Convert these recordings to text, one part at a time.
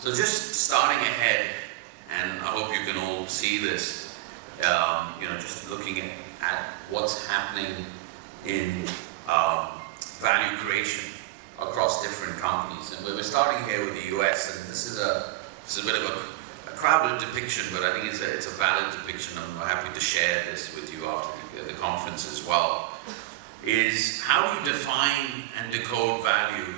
So just starting ahead, and I hope you can all see this, just looking at what's happening in value creation across different companies. And we're starting here with the US, and this is a bit of a crowded depiction, but I think it's a valid depiction. I'm happy to share this with you after the conference as well. Is how do you define and decode value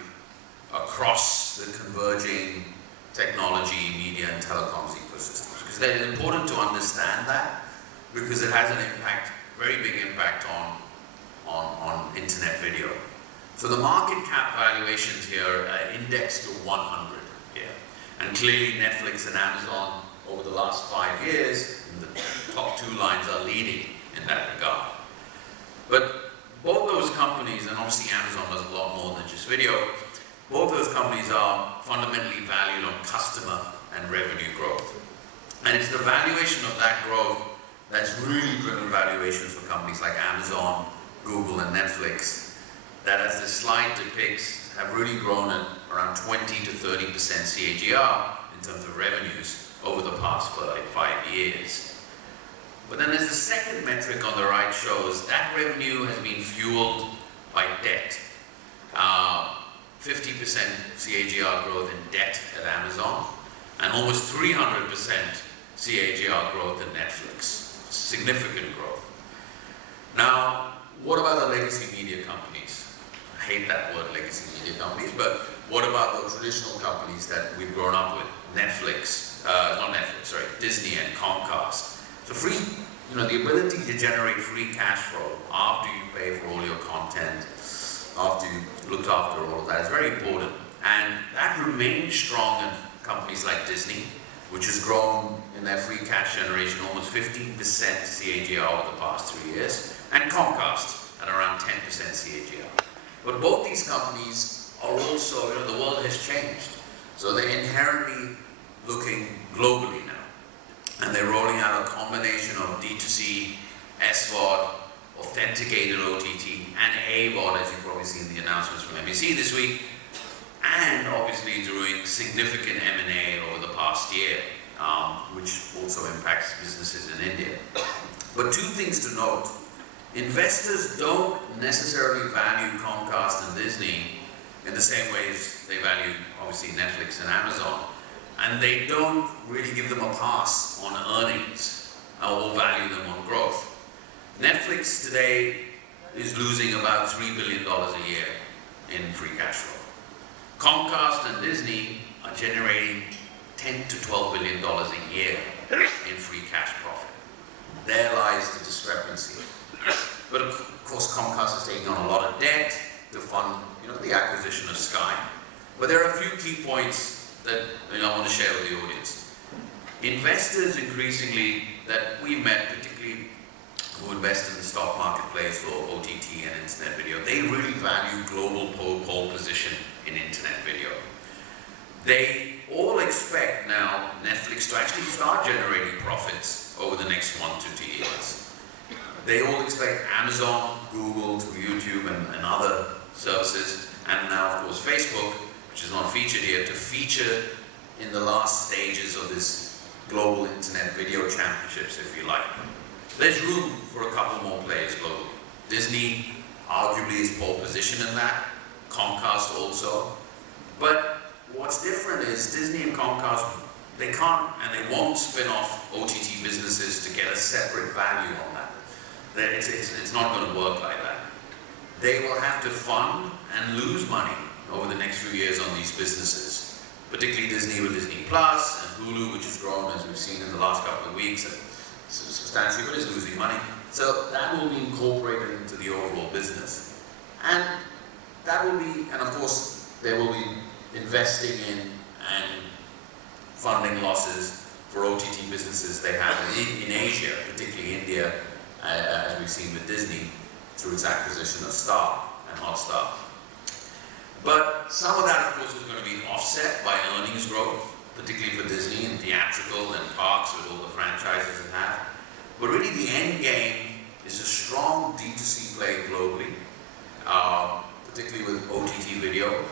across the converging technology, media, and telecoms ecosystems? Because it's important to understand that, because it has an impact, very big impact on internet video. So the market cap valuations here are indexed to 100 here. And clearly Netflix and Amazon over the last 5 years, the top two lines are leading in that regard. But both those companies, and obviously Amazon does a lot more than just video, both those companies are fundamentally valued on customer and revenue growth. And it's the valuation of that growth that's really driven valuations for companies like Amazon, Google, and Netflix, that, as this slide depicts, have really grown at around 20 to 30% CAGR in terms of revenues over the past 5 years. But then there's the second metric on the right, shows that revenue has been fueled by debt. 50% CAGR growth in debt at Amazon, and almost 300% CAGR growth in Netflix. Significant growth. Now, what about the legacy media companies? I hate that word, legacy media companies, but what about the traditional companies that we've grown up with? Disney and Comcast. So the ability to generate free cash flow after you pay for all your content, after you looked after all of that, is very important. And that remains strong in companies like Disney, which has grown in their free cash generation almost 15% CAGR over the past 3 years, and Comcast at around 10% CAGR. But both these companies are also, the world has changed. So they're inherently looking globally now. And they're rolling out a combination of D2C, SVOD, authenticated OTT, and AVOD, as you've probably seen the announcements from NBC this week, and obviously doing significant M&A over the past year, which also impacts businesses in India. But two things to note. Investors don't necessarily value Comcast and Disney in the same ways they value, obviously, Netflix and Amazon. And they don't really give them a pass on earnings or value them on growth. Netflix today is losing about $3 billion a year in free cash flow. Comcast and Disney are generating $10 to $12 billion a year in free cash profit. There lies the discrepancy. But of course, Comcast is taking on a lot of debt to fund, the acquisition of Sky. But there are a few key points that I want to share with the audience. Investors increasingly that we've met, particularly who invest in the stock marketplace for OTT and internet video, they really value global pole position in internet video. They all expect now Netflix to actually start generating profits over the next 1 to 2 years. They all expect Amazon, Google, through YouTube and other services, and now of course Facebook, which is not featured here, to feature in the last stages of this global internet video championships, if you like. There's room for a couple more players globally. Disney arguably is pole position in that, Comcast also. But what's different is Disney and Comcast, they can't and they won't spin off OTT businesses to get a separate value on that. It's not going to work like that. They will have to fund and lose money over the next few years on these businesses, particularly Disney with Disney Plus and Hulu, which has grown, as we've seen in the last couple of weeks, and substantially, but is losing money. So that will be incorporated into the overall business. And that will be, and of course, they will be investing in and funding losses for OTT businesses they have in Asia, particularly India, as we've seen with Disney through its acquisition of Star and Hotstar. But some of that, of course, is going to be offset by earnings growth, particularly for Disney and theatrical and parks with all the franchises it has. But really the end game is a strong D2C play globally, particularly with OTT video.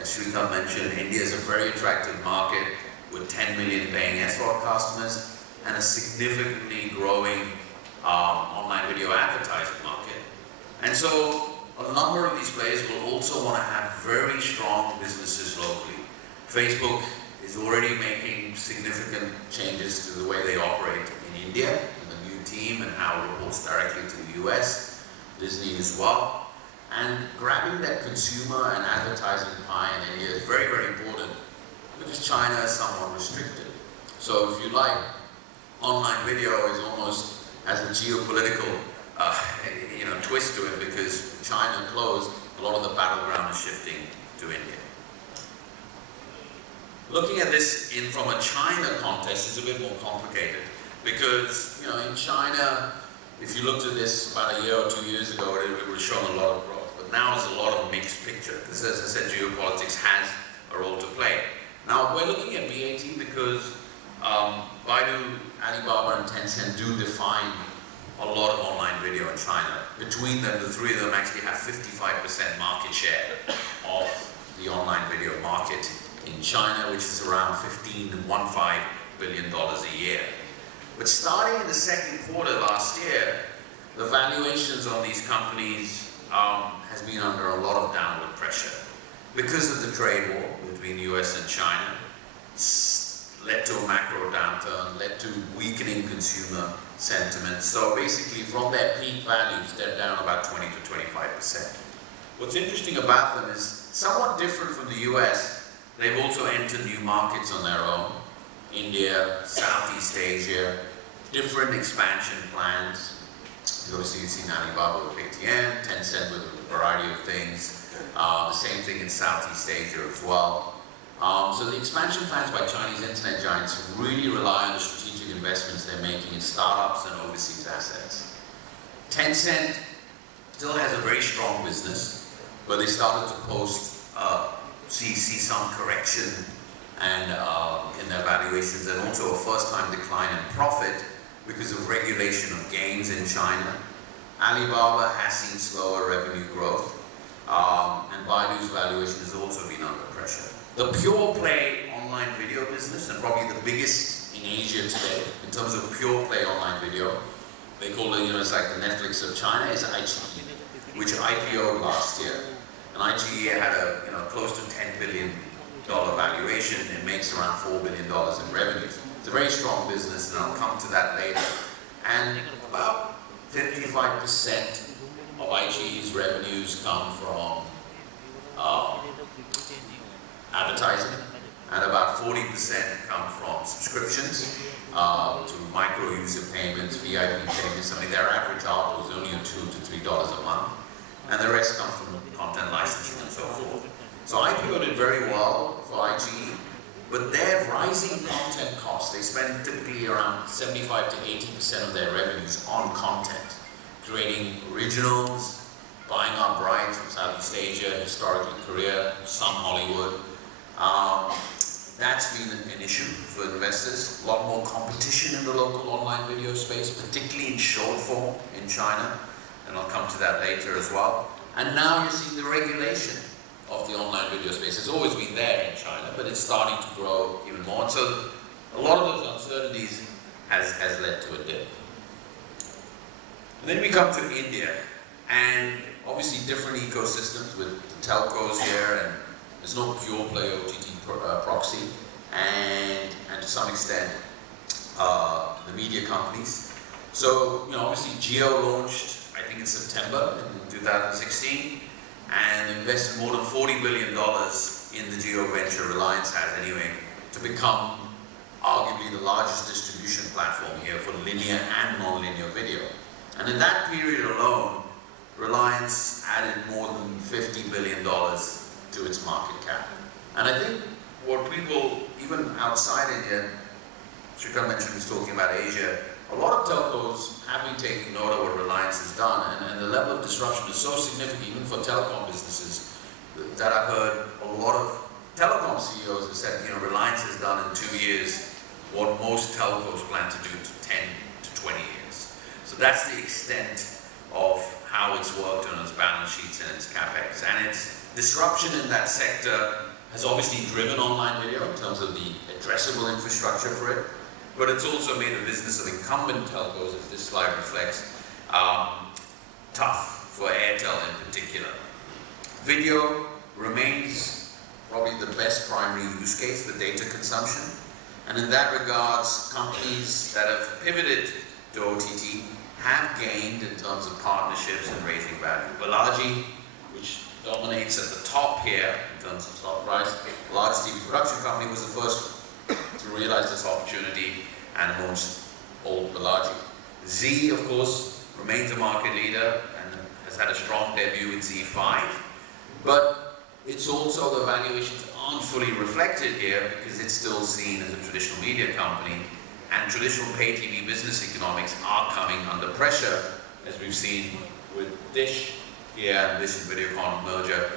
as Shrikant mentioned, India is a very attractive market with 10 million paying SVOD customers and a significantly growing online video advertising market. And so a number of these players will also want to have very strong businesses locally. Facebook is already making significant changes to the way they operate in India, with the new team and how it reports directly to the US, Disney as well. And grabbing that consumer and advertising pie in India is very, very important because China is somewhat restricted. So if you like, online video is almost as a geopolitical twist to it, because China closed, a lot of the battleground is shifting to India. Looking at this from a China context is a bit more complicated, because in China, if you looked at this about a year or 2 years ago, it would have shown a lot of growth. But now there's a lot of mixed picture, because as I said, geopolitics has a role to play. Now we're looking at BAT because Baidu, Alibaba and Tencent do define a lot of online video in China. Between them, the three of them actually have 55% market share of the online video market in China, which is around $15 billion a year. But starting in the second quarter last year, the valuations on these companies has been under a lot of downward pressure because of the trade war between the US and China. Led to a macro downturn, led to weakening consumer sentiment. So basically from their peak values, they're down about 20 to 25%. What's interesting about them is somewhat different from the US. They've also entered new markets on their own. India, Southeast Asia, different expansion plans. Obviously you've seen Alibaba with ATM, Tencent with a variety of things. The same thing in Southeast Asia as well. So the expansion plans by Chinese internet giants really rely on the strategic investments they're making in startups and overseas assets. Tencent still has a very strong business, but they started to see some correction and in their valuations, and also a first-time decline in profit because of regulation of games in China. Alibaba has seen slower revenue growth, and Baidu's valuation has also been under pressure. The pure play online video business, and probably the biggest in Asia today in terms of pure play online video, they call it, it's like the Netflix of China, is iQIYI, which IPO'd last year. And iQIYI had a close to $10 billion valuation. It makes around $4 billion in revenues. It's a very strong business, and I'll come to that later. And about 55% of iQIYI's revenues come from advertising, and about 40% come from subscriptions to micro user payments, VIP payments. I mean, their average ARPU is only $2 to $3 a month, and the rest comes from content licensing and so forth. So IPO did very well for iQIYI, but their rising content costs, they spend typically around 75 to 80% of their revenues on content, creating originals, buying up rights from Southeast Asia, historically Korea, some Hollywood. That's been an issue for investors. A lot more competition in the local online video space, particularly in short form in China, and I'll come to that later as well. And now you're seeing the regulation of the online video space. It's always been there in China, but it's starting to grow even more. And so a lot of those uncertainties has led to a dip. And then we come to India, and obviously different ecosystems with the telcos here, and there's no pure play OTT proxy, and to some extent the media companies. So obviously Jio launched, I think in September in 2016, and invested more than $40 billion in the Jio venture, Reliance has anyway, to become arguably the largest distribution platform here for linear and non-linear video. And in that period alone, Reliance added more than $50 billion to its market cap. And I think what people, even outside India, Shrikant mentioned he's talking about Asia, a lot of telcos have been taking note of what Reliance has done, and the level of disruption is so significant even for telecom businesses that I've heard a lot of telecom CEOs have said, Reliance has done in 2 years what most telcos plan to do to 10 to 20 years. So that's the extent of how it's worked on its balance sheets and its capex. And its disruption in that sector has obviously driven online video in terms of the addressable infrastructure for it, but it's also made the business of incumbent telcos, as this slide reflects, tough for Airtel in particular. Video remains probably the best primary use case for data consumption, and in that regards, companies that have pivoted to OTT have gained in terms of partnerships and raising value. Balaji, which dominates at the top here in terms of stock price, the largest TV production company, was the first to realize this opportunity and launched old Balaji. Z, of course, remains a market leader and has had a strong debut in Z5, but it's also the valuations aren't fully reflected here because it's still seen as a traditional media company, and traditional pay TV business economics are coming under pressure, as we've seen with Dish here and Dish and Videocon merger.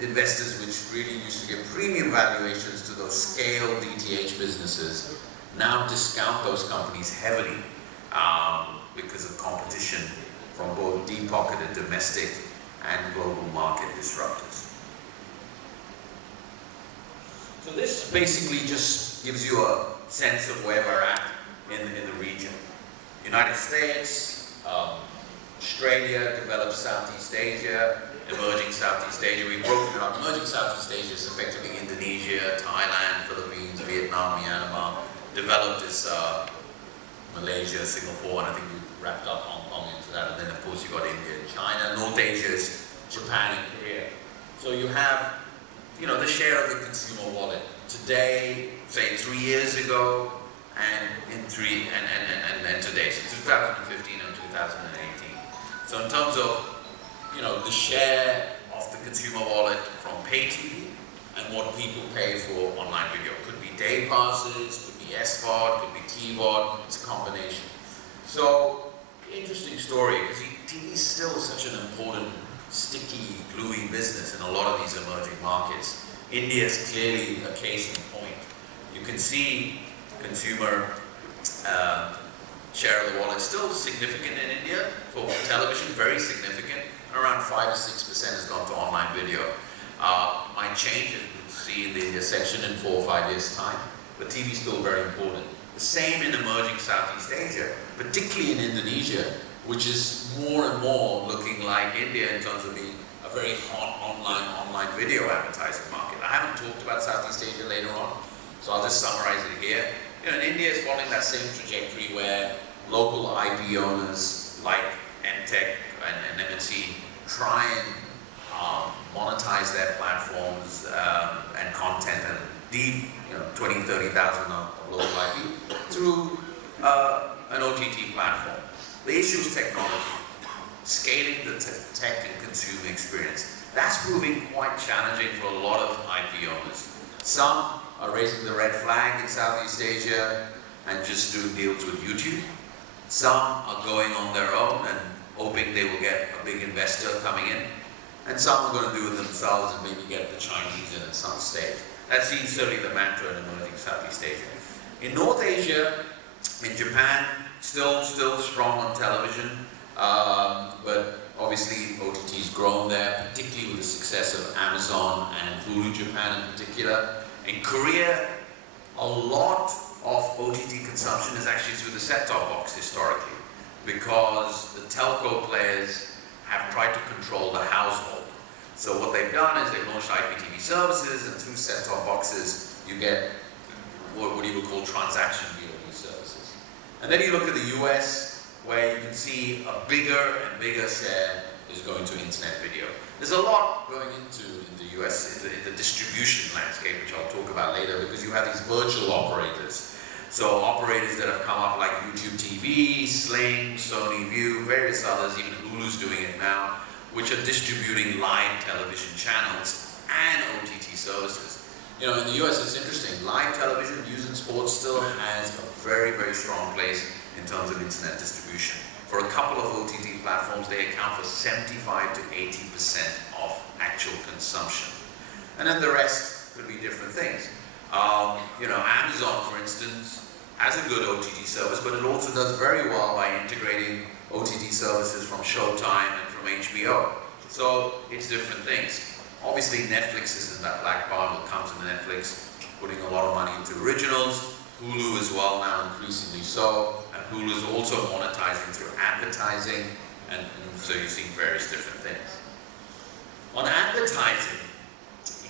Investors which really used to give premium valuations to those scale DTH businesses now discount those companies heavily because of competition from both deep-pocketed domestic and global market disruptors. So this basically just gives you a sense of where we're at in the region. United States, Australia, developed Southeast Asia, emerging Southeast Asia. We've broken it up. Emerging Southeast Asia is effectively Indonesia, Thailand, Philippines, Vietnam, Myanmar. Developed is Malaysia, Singapore, and I think we wrapped up Hong Kong into that. And then of course you've got India and China. North Asia is Japan and Korea. So you have, you know, the share of the consumer wallet. Today, say 3 years ago, and today, so 2015 and 2018. So in terms of, you know, the share of the consumer wallet from pay TV and what people pay for online video. Could be day passes, could be SVOD, could be TVOD, it's a combination. So, interesting story, because TV is still such an important, sticky, gluey business in a lot of these emerging markets. India is clearly a case in point. You can see consumer share of the wallet still significant in India for television, very significant. Around 5 to 6% has gone to online video. Might change, as we'll see in the India section, in 4 or 5 years' time, but TV is still very important. The same in emerging Southeast Asia, particularly in Indonesia, which is more and more looking like India in terms of being a very hot online video advertising market. I haven't talked about Southeast Asia later on, so I'll just summarize it here. You know, India is following that same trajectory where local IP owners like MTech and MNC try and monetize their platforms and content and deep, 20, 30,000 of local IP through an OTT platform. The issue is technology, scaling the tech and consumer experience. That's proving quite challenging for a lot of IP owners. Some are raising the red flag in Southeast Asia and just doing deals with YouTube. Some are going on their own and hoping they will get a big investor coming in. And some are going to do it themselves and maybe get the Chinese in at some stage. That seems certainly the mantra in emerging Southeast Asia. In North Asia, in Japan, still strong on television, but obviously OTT's grown there, particularly with the success of Amazon and Hulu Japan in particular. In Korea, a lot of OTT consumption is actually through the set-top box historically, because the telco players have tried to control the household. So what they've done is they've launched IPTV services, and through set-top boxes you get what you would call transaction VOD services. And then you look at the US, where you can see a bigger and bigger share is going to internet video. There's a lot going into in the US, in the distribution landscape, which I'll talk about later, because you have these virtual operators. So operators that have come up like YouTube TV, Sling, Sony View, various others, even Hulu's doing it now, which are distributing live television channels and OTT services. In the US it's interesting, live television, news and sports still has a very, very strong place in terms of internet distribution. For a couple of OTT platforms, they account for 75 to 80% of actual consumption. And then the rest could be different things. Amazon, for instance, has a good OTT service, but it also does very well by integrating OTT services from Showtime and from HBO. So it's different things. Obviously Netflix is in that black bar that comes in Netflix, putting a lot of money into originals. Hulu as well now, increasingly so. And Hulu is also monetizing through advertising, and so you're seeing various different things. On advertising,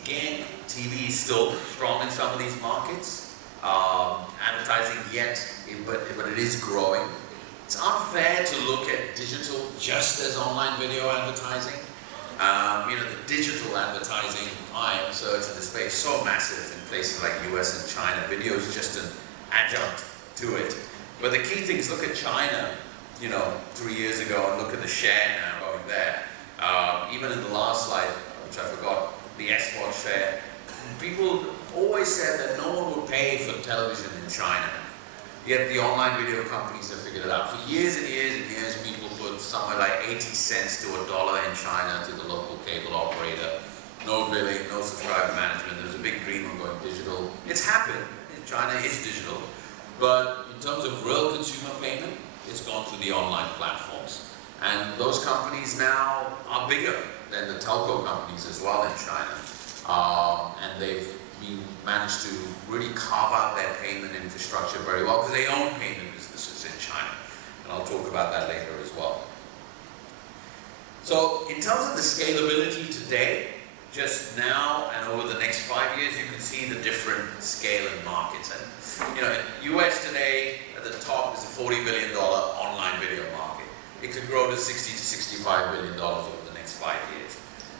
again, TV is still strong in some of these markets. Advertising but it is growing. It's unfair to look at digital just as online video advertising. You know, the digital advertising, search and display is so massive in places like US and China. Video is just an adjunct to it. But the key thing is look at China, you know, 3 years ago, and look at the share now going there. Even in the last slide, which I forgot, the S-Watch share, people always said that no one would pay for television in China. Yet the online video companies have figured it out. For years and years and years, people put somewhere like 80 cents to $1 in China to the local cable operator. No billing, no subscriber management. There's a big dream of going digital. It's happened. China is digital. But in terms of real consumer payment, it's gone to the online platforms. And those companies now are bigger than the telco companies as well in China. And they've managed to really carve out their payment infrastructure very well because they own payment businesses in China. And I'll talk about that later as well. So in terms of the scalability today, just now and over the next 5 years, you can see the different scale in markets. And you know, in US today, at the top is a $40 billion online video market. It could grow to $60 to $65 billion over the next 5 years.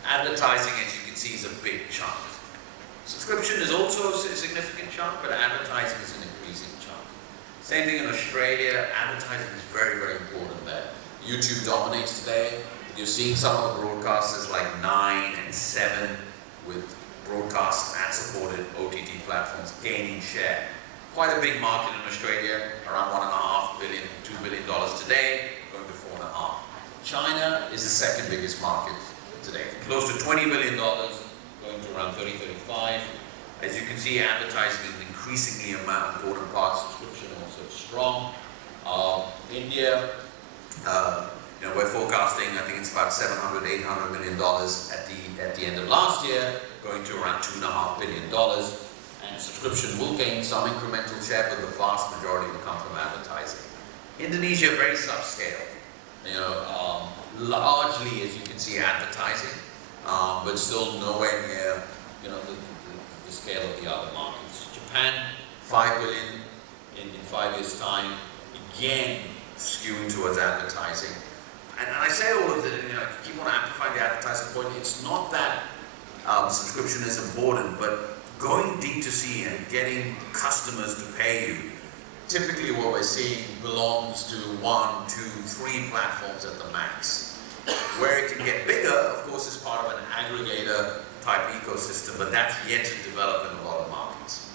Advertising, as you can see, is a big chunk. Subscription is also a significant chunk, but advertising is an increasing chunk. Same thing in Australia. Advertising is very, very important there. YouTube dominates today. You're seeing some of the broadcasters like 9 and 7 with broadcast ad-supported OTT platforms gaining share. Quite a big market in Australia, around $1.5 billion, $2 billion today, going to $4.5 billion. China is the second biggest market today, close to $20 billion, going to around 30, 35. As you can see, advertising is an increasingly important part. Subscription also strong. India, you know, we're forecasting, I think it's about $700, $800 million at the end of last year, going to around $2.5 billion. And subscription will gain some incremental share, but the vast majority will come from advertising. Indonesia, very subscale. You know, largely, as you can see, advertising, but still nowhere near, you know, the scale of the other markets. Japan, $5 billion in 5 years' time, again skewing towards advertising. And I say all of it, you know, I keep on amplifying the advertising point. It's not that subscription is important, but going D2C and getting customers to pay you, typically what we're seeing belongs to 1, 2, 3 platforms at the max. Where it can get bigger, of course, is part of an aggregator type ecosystem, but that's yet to develop in a lot of markets.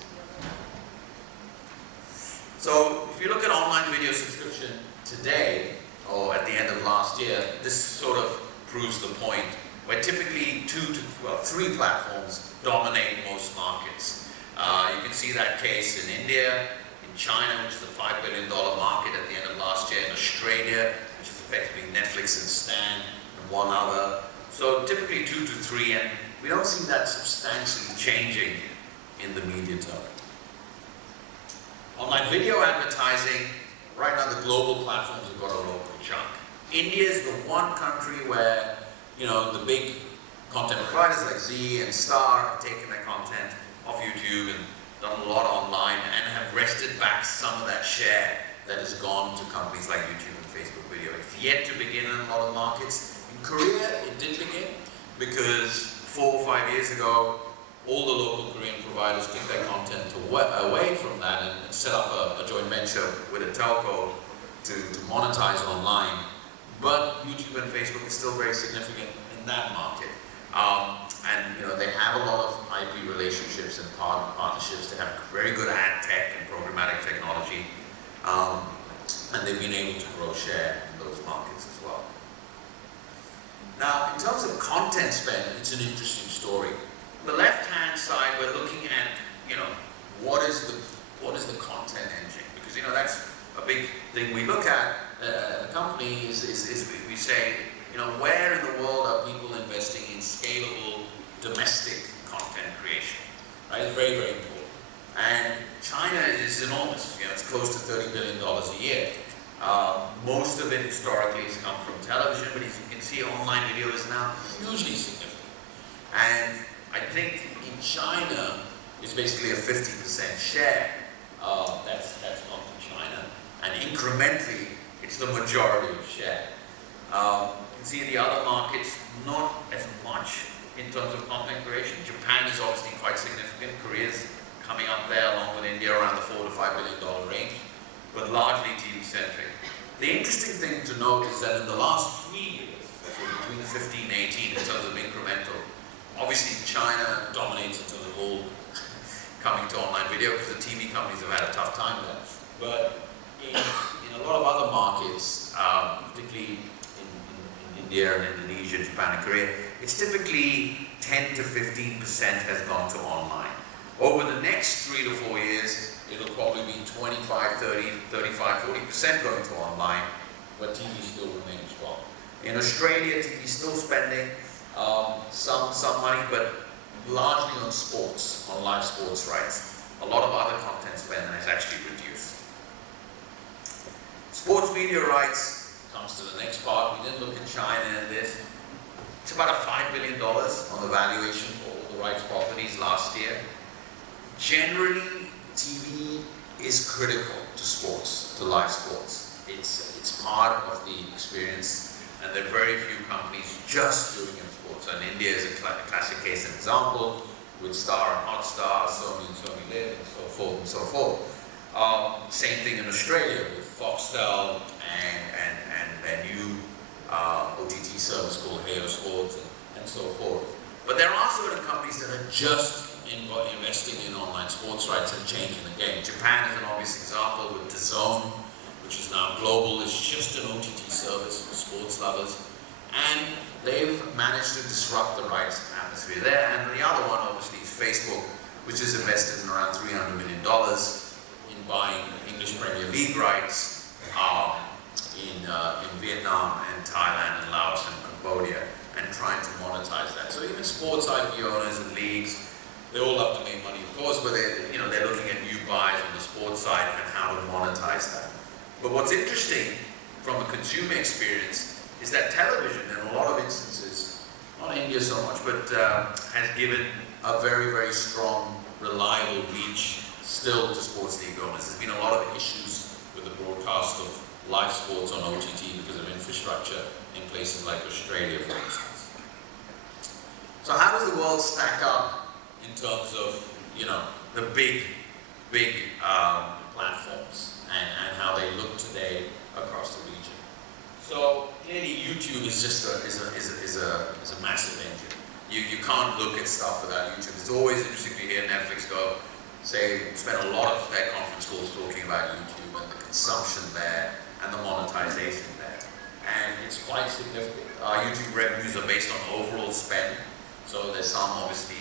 So if you look at online video subscription today, or at the end of last year, this sort of proves the point, where typically 3 platforms dominate most markets. You can see that case in India, in China, which is a $5 billion market at the end of last year, in Australia, which is effectively Netflix and Stan, and one other. So typically 2 to 3, and we don't see that substantially changing in the medium term. Online video advertising, right now the global platforms have got a local chunk. India is the one country where, you know, the big content providers like Z and Star have taken their content off YouTube and done a lot online and have wrested back some of that share that has gone to companies like YouTube and Facebook video. It's yet to begin in a lot of markets. In Korea, it did begin because 4 or 5 years ago, all the local Korean providers took their content away from that and set up a joint venture with a telco to monetize online. But YouTube and Facebook is still very significant in that market. And you know, they have a lot of IP relationships and partnerships. They have very good ad tech and programmatic technology. And they've been able to grow share in those markets as well. Now, in terms of content spend, it's an interesting story. On the left-hand side, we're looking at, you know, what is the content engine? Because, you know, that's a big thing we look at. the company is we say, you know, where in the world are people investing in scalable domestic content creation? Right? It's very, very important. And China is enormous. You know, it's close to $30 billion a year. Most of it historically has come from television, but as you can see, online video is now hugely significant. And I think in China, it's basically a 50% share. That's gone to China. And incrementally, it's the majority of share. You can see in the other markets, not as much in terms of content creation. Japan is obviously quite significant. Korea's coming up there along with India around the $4 to $5 billion range, but largely TV-centric. The interesting thing to note is that in the last 3 years, so between 15 and 18 in terms of incremental, obviously China dominates in terms of all coming to online video because the TV companies have had a tough time there. But in a lot of other markets, particularly in India and Indonesia, Japan and Korea, it's typically 10 to 15% has gone to online. Over the next 3 to 4 years, it'll probably be 25, 30, 35, 40% going to online, but TV still remains strong. In Australia, TV is still spending some money, but largely on sports, on live sports rights. A lot of other content spend has actually reduced. Sports media rights comes to the next part. We didn't look at China in this. It's about a $5 billion on the valuation for all the rights properties last year. Generally, TV is critical to sports, to live sports. It's part of the experience, and there are very few companies just doing it in sports. And India is a classic case and example with Star and Hotstar, Sony and Sony Live, and so forth and so forth. Same thing in Australia with Foxtel and their new OTT service called Hayo Sports and so forth. But there are certain companies that are just investing in online sports rights and changing the game. Japan is an obvious example with DAZN, which is now global. It's just an OTT service for sports lovers. And they've managed to disrupt the rights atmosphere there. And the other one, obviously, is Facebook, which has invested in around $300 million in buying English Premier League rights in Vietnam and Thailand and Laos and Cambodia, and trying to monetize that. So even sports IP owners and leagues, they all have to make money, of course, but they're looking at new buys on the sports side and how to monetize that. But what's interesting from a consumer experience is that television, in a lot of instances, not India so much, but has given a very, very strong, reliable reach still to sports league owners. There's been a lot of issues with the broadcast of live sports on OTT because of infrastructure in places like Australia, for instance. So how does the world stack up in terms of, the big platforms and how they look today across the region? So clearly, YouTube is just a massive engine. You can't look at stuff without YouTube. It's always interesting to hear Netflix spend a lot of their conference calls talking about YouTube and the consumption there and the monetization there. And it's quite significant. Our YouTube revenues are based on overall spend. So there's some obviously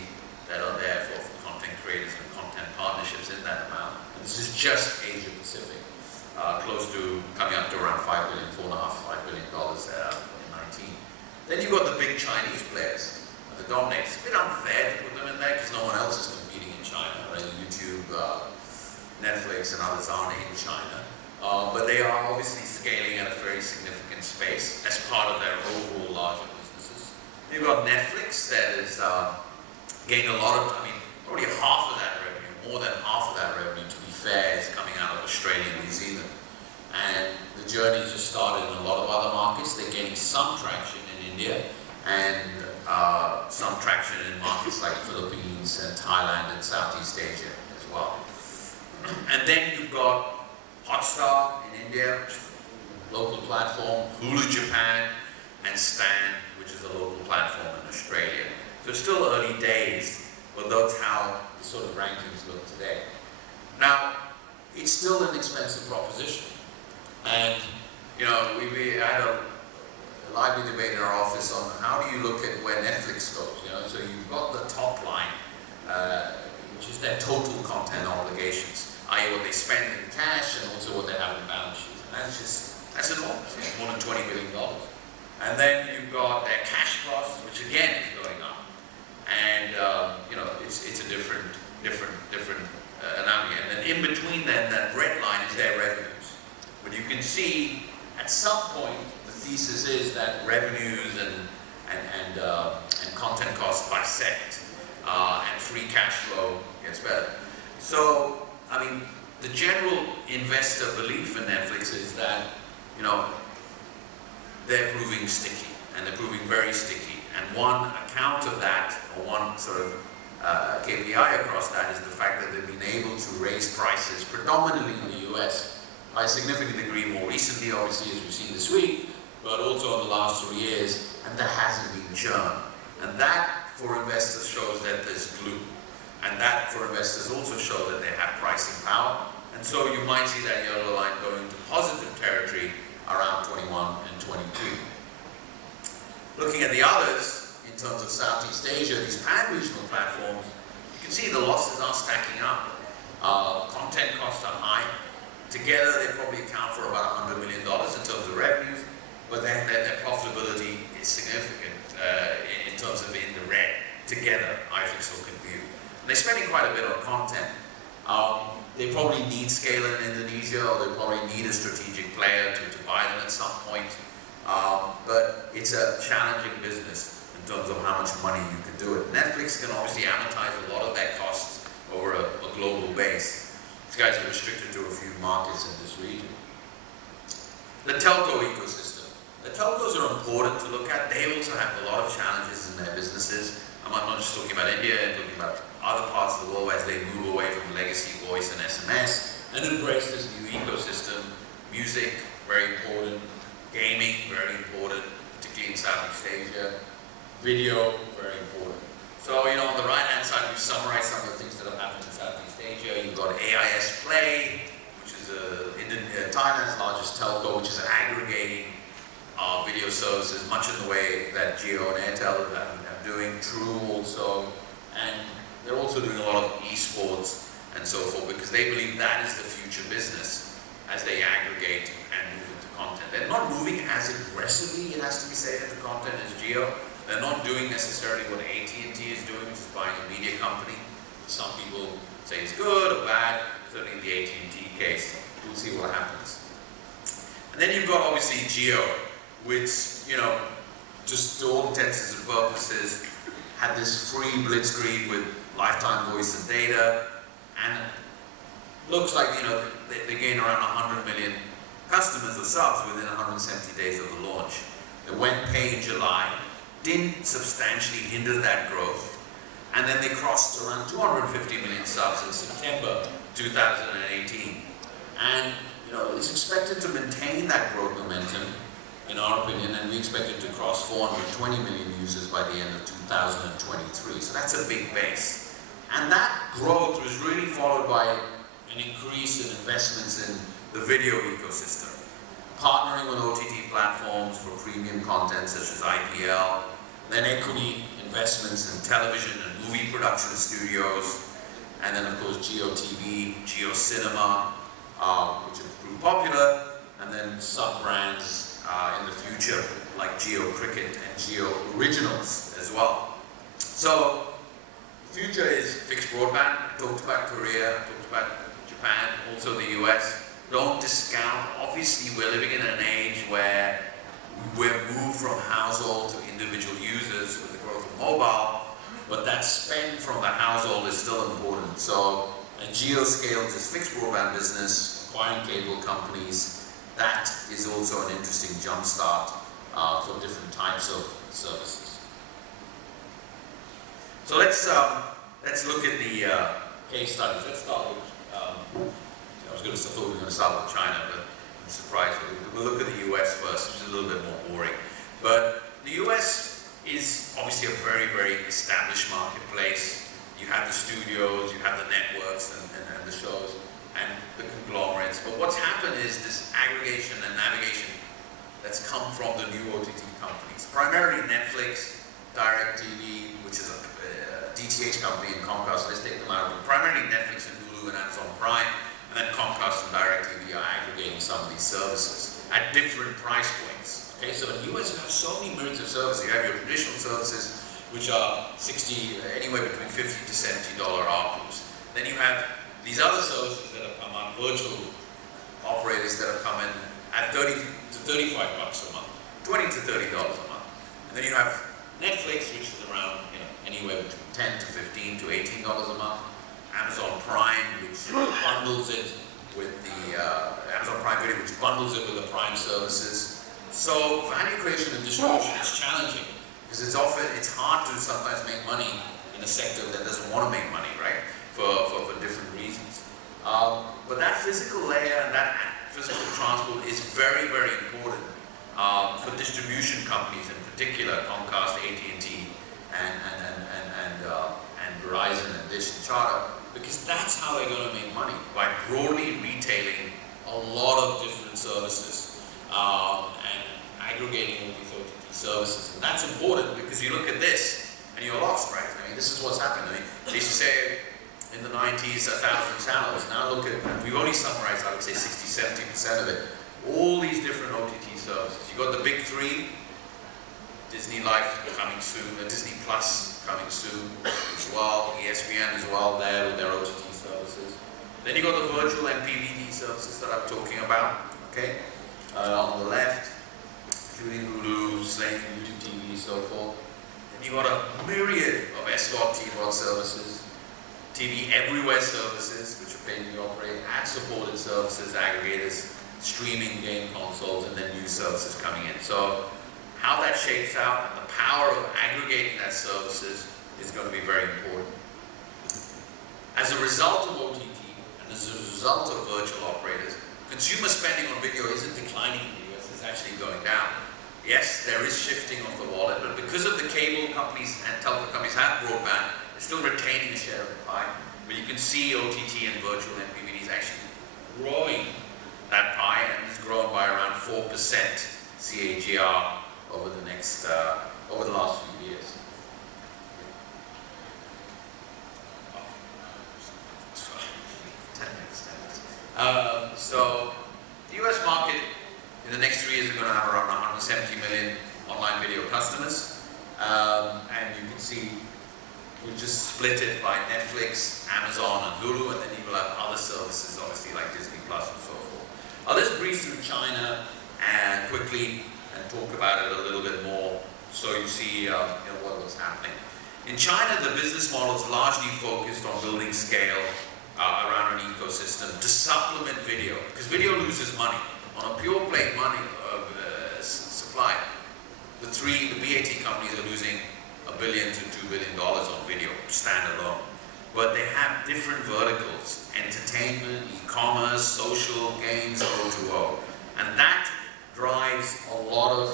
that are there for content creators and content partnerships in that amount. And this is just Asia Pacific, close to coming up to around $5 billion, $4.5 billion in 19. Then you've got the big Chinese players, the dominate. It's a bit unfair to put them in there because no one else is competing in China, right? YouTube, Netflix, and others aren't in China. But they are obviously scaling at a very significant space as part of their overall larger businesses. You've got Netflix that is gained a lot of, probably half of that revenue, more than half of that revenue, to be fair, is coming out of Australia and New Zealand. And the journey just started in a lot of other markets. They're gaining some traction in India and some traction in markets like Philippines and Thailand and Southeast Asia as well. And then you've got Hotstar in India, local platform, Hulu Japan, and Stan, which is a local platform in Australia. So it's still early days, but that's how the sort of rankings look today. Now, it's still an expensive proposition. And, we had a lively debate in our office on how do you look at where Netflix goes, So you've got the top line, which is their total content obligations, i.e. what they spend in cash and also what they have in balance sheets. And that's just That's enormous. It's more than $20 billion. And then you've got their cash costs, which again is going up. And it's a different analogy. And then in between them, that red line is their revenues. But you can see at some point the thesis is that revenues and content costs bisect, and free cash flow gets better. So, I mean, the general investor belief in Netflix is that, they're proving sticky, and they're proving very sticky. And one account of that, or one sort of KPI across that, is the fact that they've been able to raise prices, predominantly in the US, by a significant degree more recently, obviously, as we've seen this week, but also in the last 3 years, and there hasn't been churn. And that, for investors, shows that there's glue. And that, for investors, also shows that they have pricing power. And so you might see that yellow line going into positive territory around 21 and 22. Looking at the others, in terms of Southeast Asia, these pan-regional platforms, you can see the losses are stacking up. Content costs are high. Together, they probably account for about $100 million in terms of revenues, but then their profitability is significant in terms of in the red. Together, I think so can view. They're spending quite a bit on content. They probably need scale in Indonesia, or they probably need a strategic player to buy them at some point. But it's a challenging business in terms of how much money you can do it. Netflix can obviously amortize a lot of their costs over a global base. These guys are restricted to a few markets in this region. The telco ecosystem. The telcos are important to look at. They also have a lot of challenges in their businesses. I'm not just talking about India, I'm talking about other parts of the world as they move away from legacy voice and SMS and embrace this new ecosystem. Music, very important. Gaming, very important, particularly in Southeast Asia. Video, very important. So, on the right-hand side, we've summarized some of the things that have happened in Southeast Asia. You've got AIS Play, which is Thailand's largest telco, which is aggregating video services, much in the way that Jio and Airtel are doing. True also, and they're also doing a lot of esports and so forth, because they believe that is the future business as they aggregate and move into content. They're not moving as aggressively, it has to be said, into content as Jio. They're not doing necessarily what AT&T is doing, which is buying a media company. Some people say it's good or bad. Certainly in the AT&T case, we'll see what happens. And then you've got obviously Jio, which, just to all intents and purposes, had this free blitzkrieg with lifetime voice and data, and it looks like, they gained around 100 million customers or subs within 170 days of the launch. They went pay in July, didn't substantially hinder that growth, and then they crossed around 250 million subs in September 2018. And, it's expected to maintain that growth momentum, in our opinion, and we expect it to cross 420 million users by the end of 2023. So that's a big base. And that growth was really followed by an increase in investments in the video ecosystem, partnering with OTT platforms for premium content such as IPL, then equity investments in television and movie production studios, and then of course Jio TV, Jio Cinema, which have proved popular, and then sub-brands in the future, like Jio Cricket and Jio Originals as well. So, the future is fixed broadband. I talked about Korea, I talked about Japan, also the US. Don't discount. Obviously, we're living in an age where we're moved from household to individual users with the growth of mobile, but that spend from the household is still important. So, a Jio-scaled this fixed broadband business, acquiring cable companies, that is also an interesting jumpstart for different types of services. So let's look at the case studies. Let's start with, I thought we were going to start with China, but I'm surprised. We'll look at the US first, which is a little bit more boring. But the US is obviously a very, very established marketplace. You have the studios, you have the networks and the shows, and the conglomerates. But what's happened is this aggregation and navigation that's come from the new OTT companies. Primarily Netflix, DirecTV, which is a DTH company, and Comcast. Let's take them out. But primarily Netflix and Hulu and Amazon Prime, and then Comcast and DirecTV are aggregating some of these services. at different price points. Okay, so in the US you have so many myriads of services. You have your traditional services, which are anywhere between $50 to $70 ARPUs. Then you have these other services that have come out, virtual operators that have come in at $30 to $35 a month, $20 to $30 a month. And then you have Netflix, which is around anywhere between $10 to $15 to $18 a month. Amazon Prime, which bundles it with the Amazon Prime Video, which bundles it with the Prime services. So value creation and distribution is challenging because it's hard to sometimes make money in a sector that doesn't want to make money, right? For different reasons. But that physical layer and that physical transport is very, very important for distribution companies in particular, Comcast, AT&T, and Verizon and Dish and Charter, because that's how they're going to make money, by broadly retailing a lot of different services and aggregating all these OTT services. And that's important because you look at this and you're lost, right? I mean, this is what's happened. I mean, they used to say in the 90s, 1,000 channels. Now look at, we've only summarized, I would say 60–70% of it. All these different OTT services. You've got the big three, Disney Life coming soon, Disney Plus coming soon as well, ESPN as well there with their OTT services. Then you've got the virtual MPVD services that I'm talking about, okay? On the left, including Hulu, Sling, YouTube TV, so forth. Then you've got a myriad of SVOD, TVOD services. TV Everywhere services, which are paying to operate, ad-supported services, aggregators, streaming game consoles, and then new services coming in. So how that shapes out and the power of aggregating that services is going to be very important. As a result of OTT and as a result of virtual operators, consumer spending on video isn't declining in the US, it's actually going down. Yes, there is shifting of the wallet, but because of the cable companies and telco companies have broadband, still retaining a share of the pie, but you can see OTT and virtual MPVD is actually growing that pie, and it's grown by around 4% CAGR over the last few years. So the US market in the next 3 years is going to have around 170 million online video customers, and you can see we just split it by Netflix, Amazon, and Hulu, and then you will have other services, obviously, like Disney Plus and so forth. I'll just breeze through China and quickly and talk about it a little bit more so you see what's happening. In China, the business model is largely focused on building scale around an ecosystem to supplement video, because video loses money. On a pure play supply, the BAT companies are losing $1 billion to $2 billion on video, standalone. But they have different verticals: entertainment, e-commerce, social, games, O2O. And that drives a lot of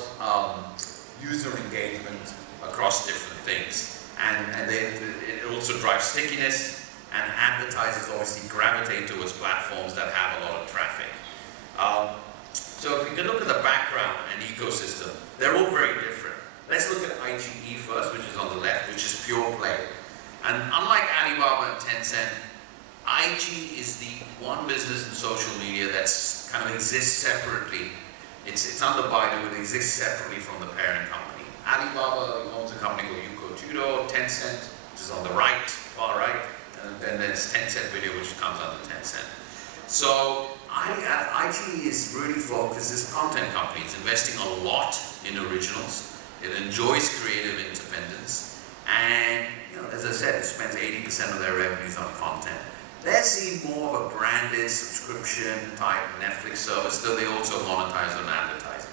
user engagement across different things. And it also drives stickiness, and advertisers obviously gravitate towards platforms that have a lot of traffic. So if we can look at the background and ecosystem, they're all very different. Let's look at iQIYI first, which is on the left, which is pure play. And unlike Alibaba and Tencent, iQIYI is the one business in social media that's kind of exists separately. It's under Baidu, but it exists separately from the parent company. Alibaba owns a company called Vivek Couto, Tencent, which is on the right, far right, and then there's Tencent Video, which comes under Tencent. So iQIYI is really focused as a content company. It's investing a lot in originals. It enjoys creative independence, and as I said, it spends 80% of their revenues on content. They're seeing more of a branded subscription type Netflix service, though they also monetize on advertising.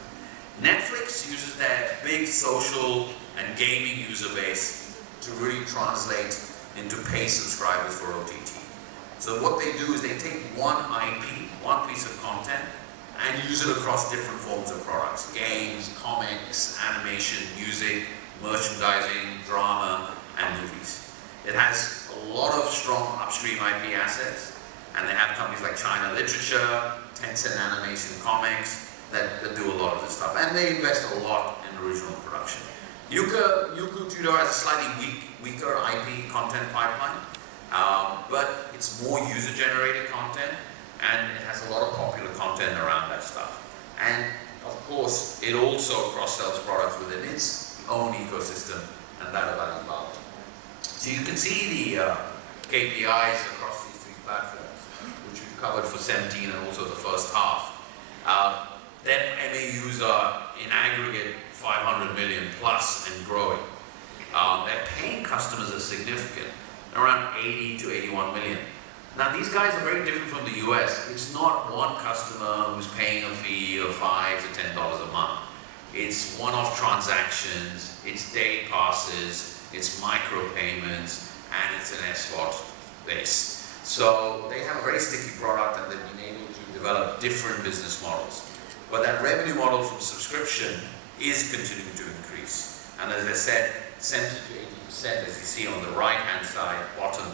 Netflix uses their big social and gaming user base to really translate into paid subscribers for OTT. So what they do is they take one IP, one piece of content, and use it across different forms of products: games, comics, animation, music, merchandising, drama, and movies. It has a lot of strong upstream IP assets, and they have companies like China Literature, Tencent Animation Comics that do a lot of this stuff, and they invest a lot in original production. Vivek Couto has a slightly weaker IP content pipeline, but it's more user-generated content, and it has a lot of popular content around that stuff. And of course, it also cross-sells products within its own ecosystem and that of Alibaba. So you can see the KPIs across these three platforms, which we've covered for 17 and also the first half. Their MAUs are in aggregate 500 million plus and growing. Their paying customers are significant, around 80 to 81 million. Now these guys are very different from the US. It's not one customer who's paying a fee of $5 to $10 a month. It's one-off transactions, it's day passes, it's micropayments, and it's an SWOT base. So they have a very sticky product and they've been able to develop different business models. But that revenue model from subscription is continuing to increase. And as I said, 70 to 80%, as you see on the right-hand side, bottom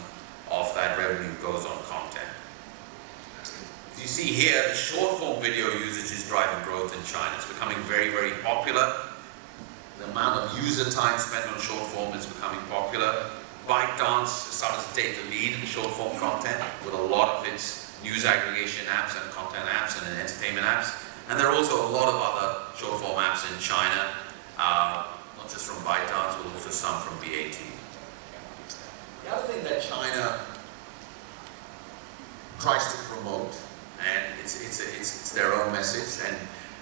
of that revenue goes on content. As you see here, the short-form video usage is driving growth in China. It's becoming very, very popular. The amount of user time spent on short-form is becoming popular. ByteDance has started to take the lead in short-form content with a lot of its news aggregation apps and content apps and entertainment apps. And there are also a lot of other short-form apps in China, not just from ByteDance, but also some from BAT. The other thing that China tries to promote, and it's their own message, and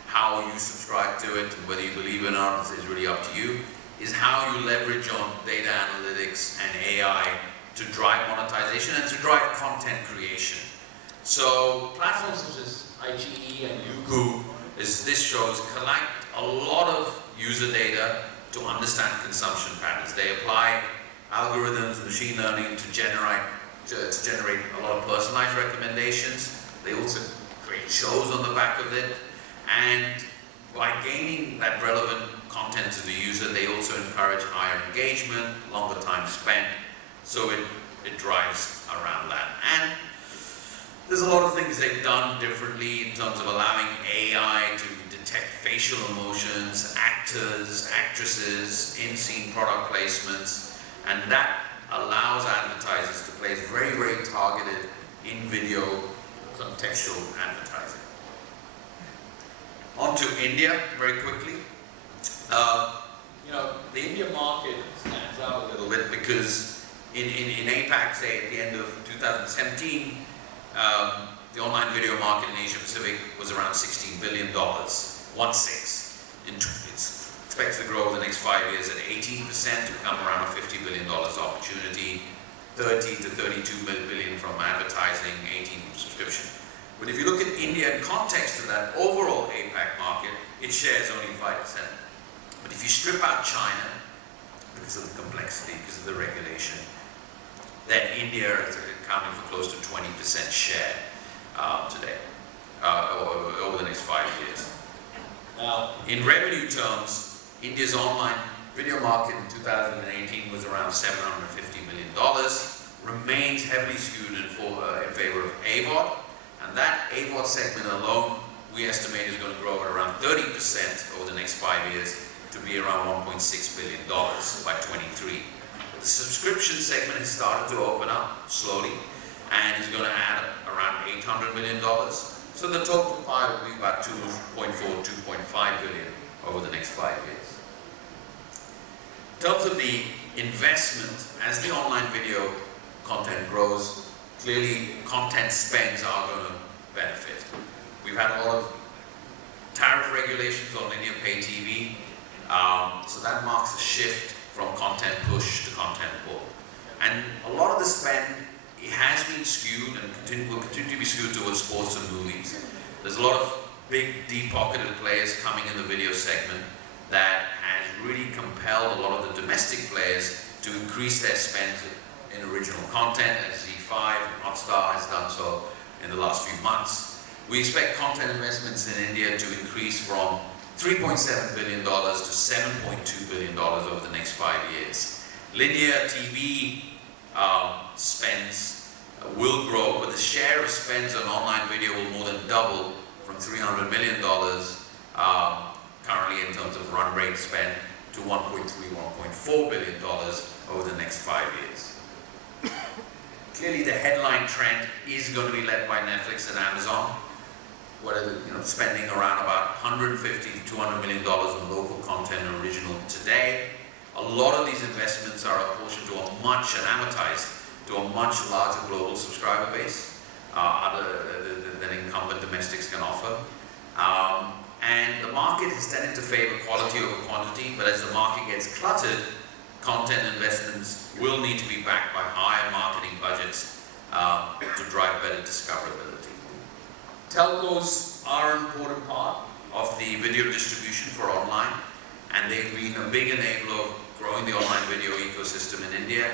how you subscribe to it, and whether you believe it or not is really up to you, is how you leverage on data analytics and AI to drive monetization and to drive content creation. So platforms such as iQIYI and Youku, as this shows, collect a lot of user data to understand consumption patterns. They apply algorithms, machine learning to generate a lot of personalized recommendations. They also create shows on the back of it. And by gaining that relevant content to the user, they also encourage higher engagement, longer time spent. So it drives around that. And there's a lot of things they've done differently in terms of allowing AI to detect facial emotions, actors, actresses, in-scene product placements, and that allows advertisers to place very, very targeted in-video contextual advertising. On to India, very quickly. The India market stands out a little bit because in APAC, say at the end of 2017, the online video market in Asia Pacific was around $16 billion, 1/6. It's expected to grow over the next 5 years at 18% to become around a $50 billion opportunity, 30 to 32 billion from advertising, 18 from subscription. But if you look at India in context to that overall APAC market, its share is only 5%. But if you strip out China, because of the complexity, because of the regulation, then India is accounting for close to 20% share today, over the next 5 years. Now, in revenue terms, India's online video market in 2018 was around $750 million, remains heavily skewed in favor of AVOD, and that AVOD segment alone, we estimate, is going to grow at around 30% over the next 5 years to be around $1.6 billion by 23. The subscription segment has started to open up slowly and is going to add around $800 million. So the total pie will be about 2.4, 2.5 billion over the next 5 years. In terms of the investment, as the online video content grows, clearly content spends are going to benefit. We've had a lot of tariff regulations on linear pay TV, so that marks a shift from content push to content pull. And a lot of the spend, it has been skewed and will continue to be skewed towards sports and movies. There's a lot of big, deep-pocketed players coming in the video segment that has really compelled a lot of the domestic players to increase their spend in original content, as Z5 and Hotstar has done so in the last few months. We expect content investments in India to increase from $3.7 billion to $7.2 billion over the next 5 years. Linear TV spends will grow, but the share of spends on online video will more than double from $300 million currently in terms of run rate spend to $1.3, $1.4 billion over the next 5 years. Clearly the headline trend is going to be led by Netflix and Amazon. spending around about $150 to $200 million on local content and original today. A lot of these investments are apportioned to a much, and amortized to a much larger global subscriber base than incumbent domestics can offer. And the market has tended to favor quality over quantity, but as the market gets cluttered, content investments will need to be backed by higher marketing budgets to drive better discoverability. Telcos are an important part of the video distribution for online, and they've been a big enabler of growing the online video ecosystem in India.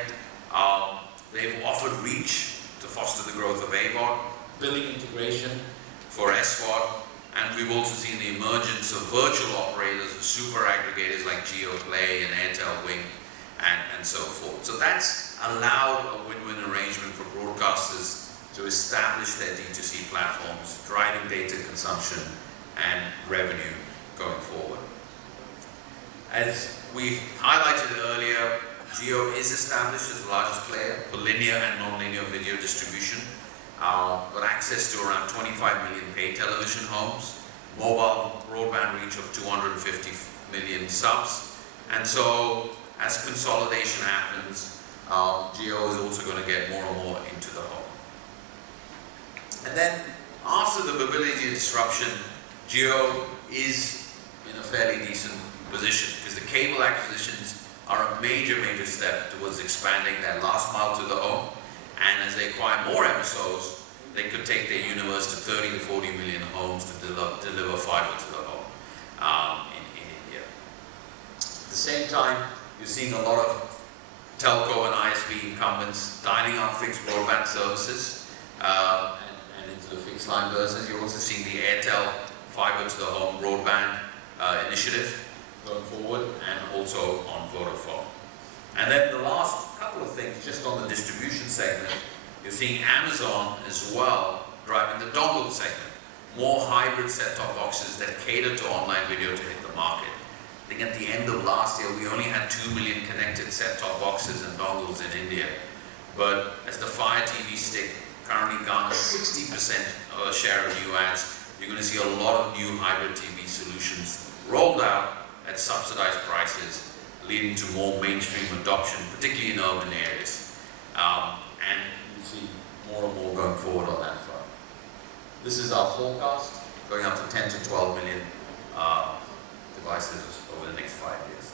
They've offered reach to foster the growth of AVOD, billing integration for SVOD, and we've also seen the emergence of virtual operators and super aggregators like JioPlay and Airtel Wing and so forth. So that's allowed a win-win arrangement for broadcasters to establish their D2C platforms, driving data consumption and revenue going forward. As we highlighted earlier, Jio is established as the largest player for linear and non-linear video distribution, with access to around 25 million paid television homes, mobile broadband reach of 250 million subs, and so as consolidation happens, Jio is also going to get more and more into the home. And then after the mobility disruption, Jio is in a fairly decent position because the cable acquisitions are a major step towards expanding their last mile to the home, and as they acquire more MSOs, they could take their universe to 30 to 40 million homes to deliver fiber to the home in India. At the same time, you're seeing a lot of telco and ISP incumbents dialing up fixed broadband services and into the fixed line business. You're also seeing the Airtel fiber to the home broadband initiative going forward, and also on Vodafone. And then the last couple of things, just on the distribution segment, you're seeing Amazon as well driving the dongle segment. More hybrid set-top boxes that cater to online video to hit the market. I think at the end of last year, we only had 2 million connected set-top boxes and dongles in India. But as the Fire TV stick currently garners 60% of a share of new ads, you're going to see a lot of new hybrid TV solutions rolled out at subsidized prices, leading to more mainstream adoption, particularly in urban areas. And you'll see more and more going forward on that front. This is our forecast, going up to 10 to 12 million devices over the next 5 years.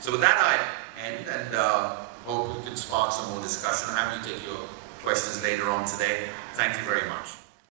So with that, I end, and hope we can spark some more discussion. I'm happy to take your questions later on today. Thank you very much.